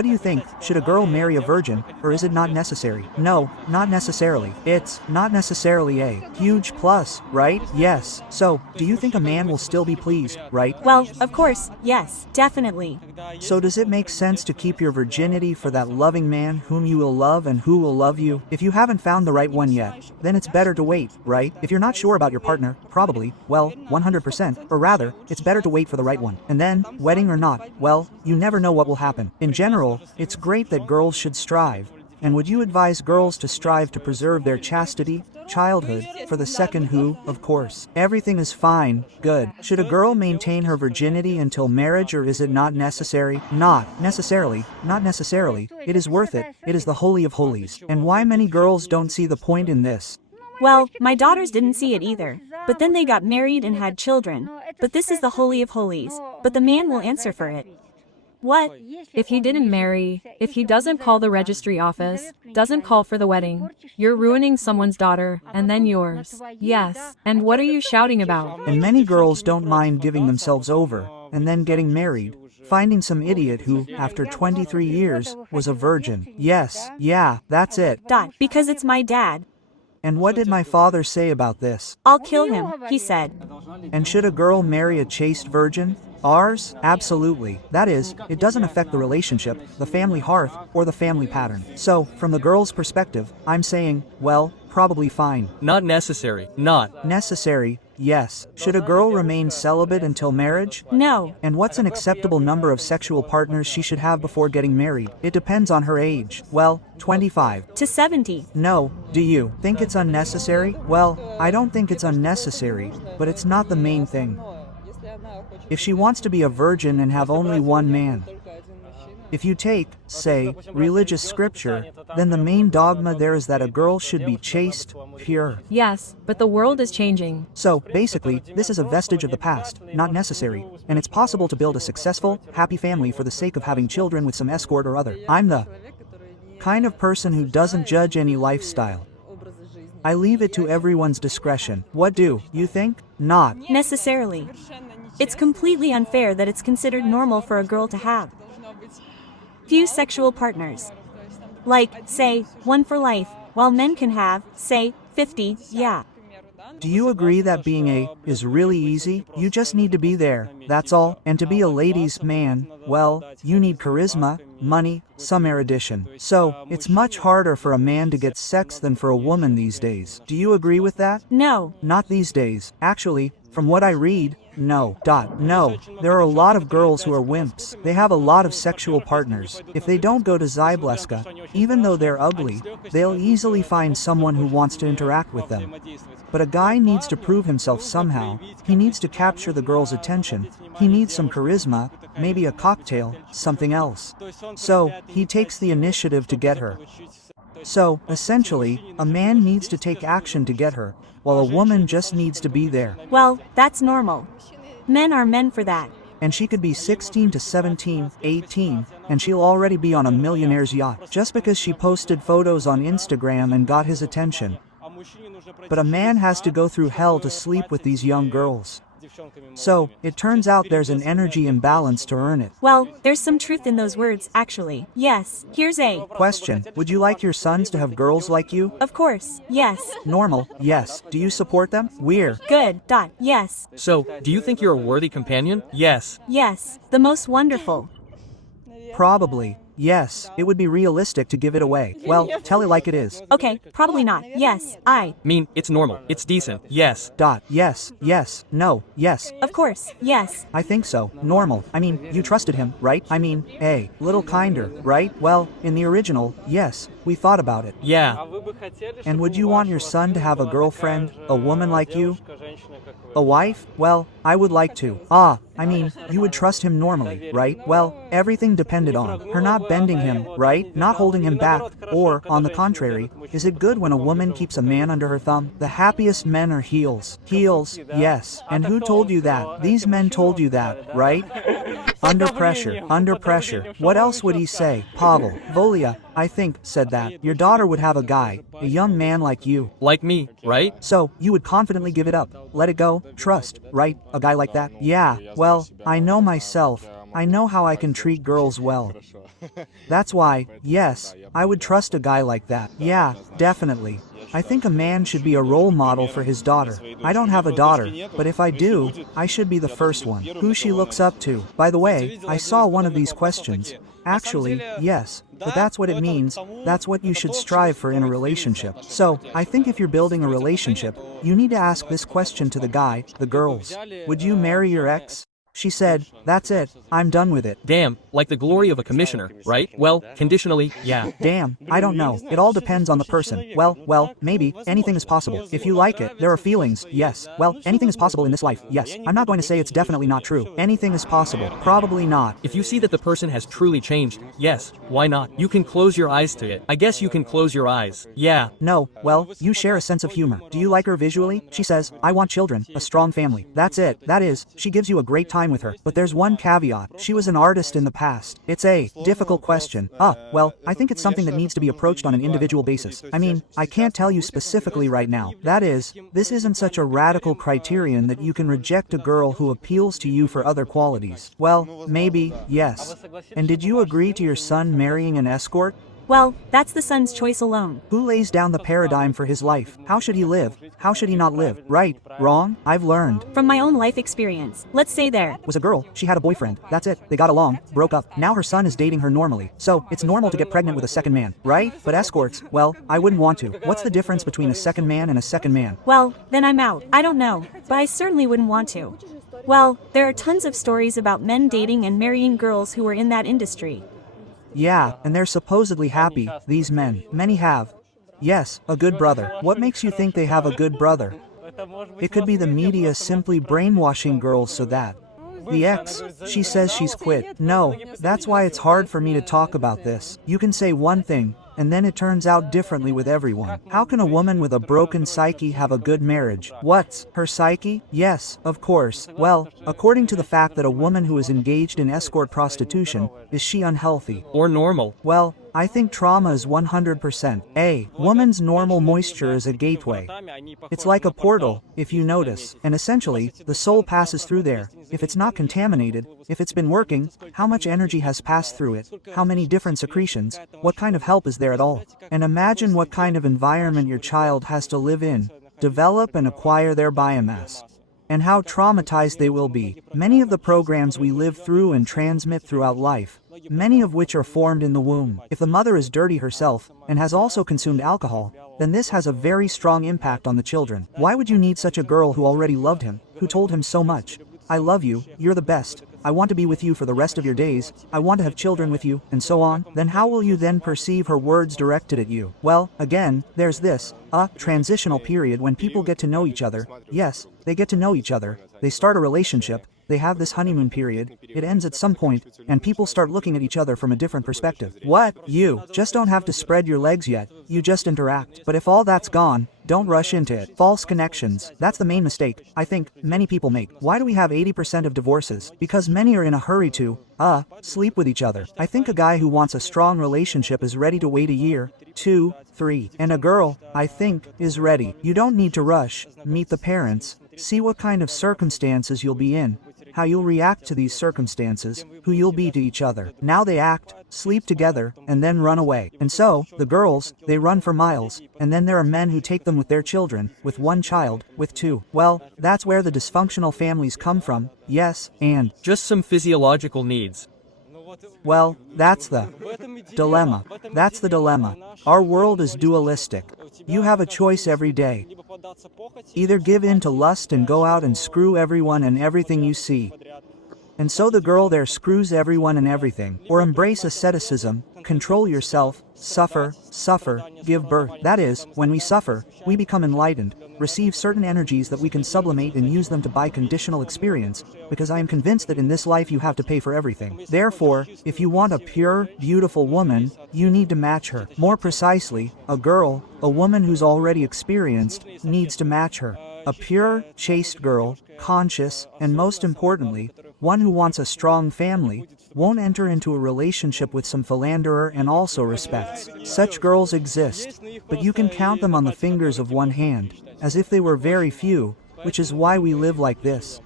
What do you think? Should a girl marry a virgin, or is it not necessary? No, not necessarily. It's not necessarily a huge plus, right? Yes. So, do you think a man will still be pleased, right? Well, of course, yes, definitely. So does it make sense to keep your virginity for that loving man whom you will love and who will love you? If you haven't found the right one yet, then it's better to wait, right? If you're not sure about your partner, probably, well, 100%, or rather, it's better to wait for the right one. And then, wedding or not, well, you never know what will happen. In general, it's great that girls should strive. And would you advise girls to strive to preserve their chastity, childhood, for the second who, of course, everything is fine, good. Should a girl maintain her virginity until marriage, or is it not necessary? Not necessarily, not necessarily. It is worth it. It is the holy of holies. And why many girls don't see the point in this? Well, my daughters didn't see it either. But then they got married and had children. But this is the holy of holies. But the man will answer for it. What? If he didn't marry, if he doesn't call the registry office, doesn't call for the wedding, you're ruining someone's daughter, and then yours. Yes. And what are you shouting about? And many girls don't mind giving themselves over, and then getting married, finding some idiot who, after 23 years, was a virgin. Yes, yeah, that's it. Because it's my dad. And what did my father say about this? I'll kill him, he said. And should a girl marry a chaste virgin? Ours? Absolutely. That is, it doesn't affect the relationship, the family hearth, or the family pattern. So, from the girl's perspective, I'm saying, well, probably fine. Not necessary. Not necessary. Yes. Should a girl remain celibate until marriage? No. And what's an acceptable number of sexual partners she should have before getting married? It depends on her age. Well, 25 to 70. No. Do you think it's unnecessary? Well, I don't think it's unnecessary, but it's not the main thing. If she wants to be a virgin and have only one man. If you take, say, religious scripture, then the main dogma there is that a girl should be chaste, pure. Yes, but the world is changing. So, basically, this is a vestige of the past, not necessary, and it's possible to build a successful, happy family for the sake of having children with some escort or other. I'm the kind of person who doesn't judge any lifestyle. I leave it to everyone's discretion. What do you think? Not necessarily. It's completely unfair that it's considered normal for a girl to have few sexual partners. Like, say, one for life, while men can have, say, 50, yeah. Do you agree that being a is really easy? You just need to be there, that's all. And to be a ladies' man, well, you need charisma, money, some erudition. So, it's much harder for a man to get sex than for a woman these days. Do you agree with that? No. Not these days. Actually, from what I read, no. No. There are a lot of girls who are wimps. They have a lot of sexual partners. If they don't go to Zybleska, even though they're ugly, they'll easily find someone who wants to interact with them. But a guy needs to prove himself somehow. He needs to capture the girl's attention. He needs some charisma, maybe a cocktail, something else. So, he takes the initiative to get her. So, essentially, a man needs to take action to get her, while a woman just needs to be there. Well, that's normal. Men are men for that. And she could be 16 to 17, 18, and she'll already be on a millionaire's yacht, just because she posted photos on Instagram and got his attention. But a man has to go through hell to sleep with these young girls. So, it turns out there's an energy imbalance to earn it. Well, there's some truth in those words, actually. Yes, here's a question. Would you like your sons to have girls like you? Of course, yes. Normal, yes. Do you support them? We're good. Yes. So, do you think you're a worthy companion? Yes. Yes, the most wonderful. Probably. Yes, it would be realistic to give it away. Well, tell it like it is. Okay, probably not. Yes, I mean, it's normal. It's decent. Yes. Yes, yes, no, yes. Of course, yes. I think so. Normal. I mean, you trusted him, right? I mean, a little kinder, right? Well, in the original, yes, we thought about it. Yeah. And would you want your son to have a girlfriend, a woman like you? A wife? Well, I would like to. I mean, you would trust him normally, right? Well, everything depended on her not bending him, right? Not holding him back, or, on the contrary, is it good when a woman keeps a man under her thumb? The happiest men are heels. Heels, yes. And who told you that? These men told you that, right? Under pressure, under pressure. What else would he say? Pavel, Volia, I think, said that. Your daughter would have a guy, a young man like you. Like me, right? So, you would confidently give it up, let it go, trust, right? A guy like that? Yeah, well, I know myself. I know how I can treat girls well. That's why, yes, I would trust a guy like that. Yeah, definitely. I think a man should be a role model for his daughter. I don't have a daughter, but if I do, I should be the first one. Who she looks up to. By the way, I saw one of these questions. Actually, yes, but that's what it means, that's what you should strive for in a relationship. So, I think if you're building a relationship, you need to ask this question to the guy, the girls. Would you marry your ex? She said, that's it, I'm done with it. Damn, like the glory of a commissioner, right? Well, conditionally, yeah. Damn, I don't know, it all depends on the person. Well, maybe, anything is possible. If you like it, there are feelings, yes. Well, anything is possible in this life, yes. I'm not going to say it's definitely not true. Anything is possible, probably not. If you see that the person has truly changed, yes, why not? You can close your eyes to it. I guess you can close your eyes, yeah. No, well, you share a sense of humor. Do you like her visually? She says, I want children, a strong family. That's it, that is, she gives you a great time with her. But there's one caveat. She was an artist in the past. It's a difficult question. Well, I think it's something that needs to be approached on an individual basis. I mean, I can't tell you specifically right now. That is, this isn't such a radical criterion that you can reject a girl who appeals to you for other qualities. Well, maybe, yes. And did you agree to your son marrying an escort? Well, that's the son's choice alone. Who lays down the paradigm for his life? How should he live? How should he not live? Right? Wrong? I've learned. From my own life experience, let's say there was a girl, she had a boyfriend, that's it, they got along, broke up, now her son is dating her normally, so it's normal to get pregnant with a second man, right? But escorts, well, I wouldn't want to. What's the difference between a second man and a second man? Well, then I'm out. I don't know, but I certainly wouldn't want to. Well, there are tons of stories about men dating and marrying girls who were in that industry. Yeah, and they're supposedly happy, these men. Many have. Yes, a good brother. What makes you think they have a good brother? It could be the media simply brainwashing girls so that. The ex, she says she's quit. No, that's why it's hard for me to talk about this. You can say one thing, and then it turns out differently with everyone. How can a woman with a broken psyche have a good marriage? What's her psyche? Yes, of course. Well, according to the fact that a woman who is engaged in escort prostitution, is she unhealthy? Or normal? Well, I think trauma is 100%. A woman's normal moisture is a gateway. It's like a portal, if you notice, and essentially, the soul passes through there. If it's not contaminated, if it's been working, how much energy has passed through it, how many different secretions, what kind of help is there at all? And imagine what kind of environment your child has to live in, develop and acquire their biomass. And how traumatized they will be. Many of the programs we live through and transmit throughout life, many of which are formed in the womb. If the mother is dirty herself, and has also consumed alcohol, then this has a very strong impact on the children. Why would you need such a girl who already loved him, who told him so much? I love you, you're the best, I want to be with you for the rest of your days, I want to have children with you, and so on. Then how will you then perceive her words directed at you? Well, again, there's this, a transitional period when people get to know each other. Yes, they get to know each other, they start a relationship, they have this honeymoon period, it ends at some point, and people start looking at each other from a different perspective. What? You just don't have to spread your legs yet, you just interact. But if all that's gone, don't rush into it. False connections. That's the main mistake, I think, many people make. Why do we have 80% of divorces? Because many are in a hurry to, sleep with each other. I think a guy who wants a strong relationship is ready to wait a year, 2, 3. And a girl, I think, is ready. You don't need to rush, meet the parents, see what kind of circumstances you'll be in, how you'll react to these circumstances, who you'll be to each other. Now they act, sleep together, and then run away. And so, the girls, they run for miles, and then there are men who take them with their children, with one child, with two. Well, that's where the dysfunctional families come from, yes, and just some physiological needs. Well, that's the dilemma. That's the dilemma. Our world is dualistic. You have a choice every day. Either give in to lust and go out and screw everyone and everything you see. And so the girl there screws everyone and everything. Or embrace asceticism, control yourself, suffer, give birth. That is, when we suffer, we become enlightened, receive certain energies that we can sublimate and use them to buy conditional experience, because I am convinced that in this life you have to pay for everything. Therefore, if you want a pure, beautiful woman, you need to match her. More precisely, a girl, a woman who's already experienced, needs to match her. A pure, chaste girl, conscious, and most importantly, one who wants a strong family, won't enter into a relationship with some philanderer and also respects. Such girls exist, but you can count them on the fingers of one hand, as if they were very few, which is why we live like this.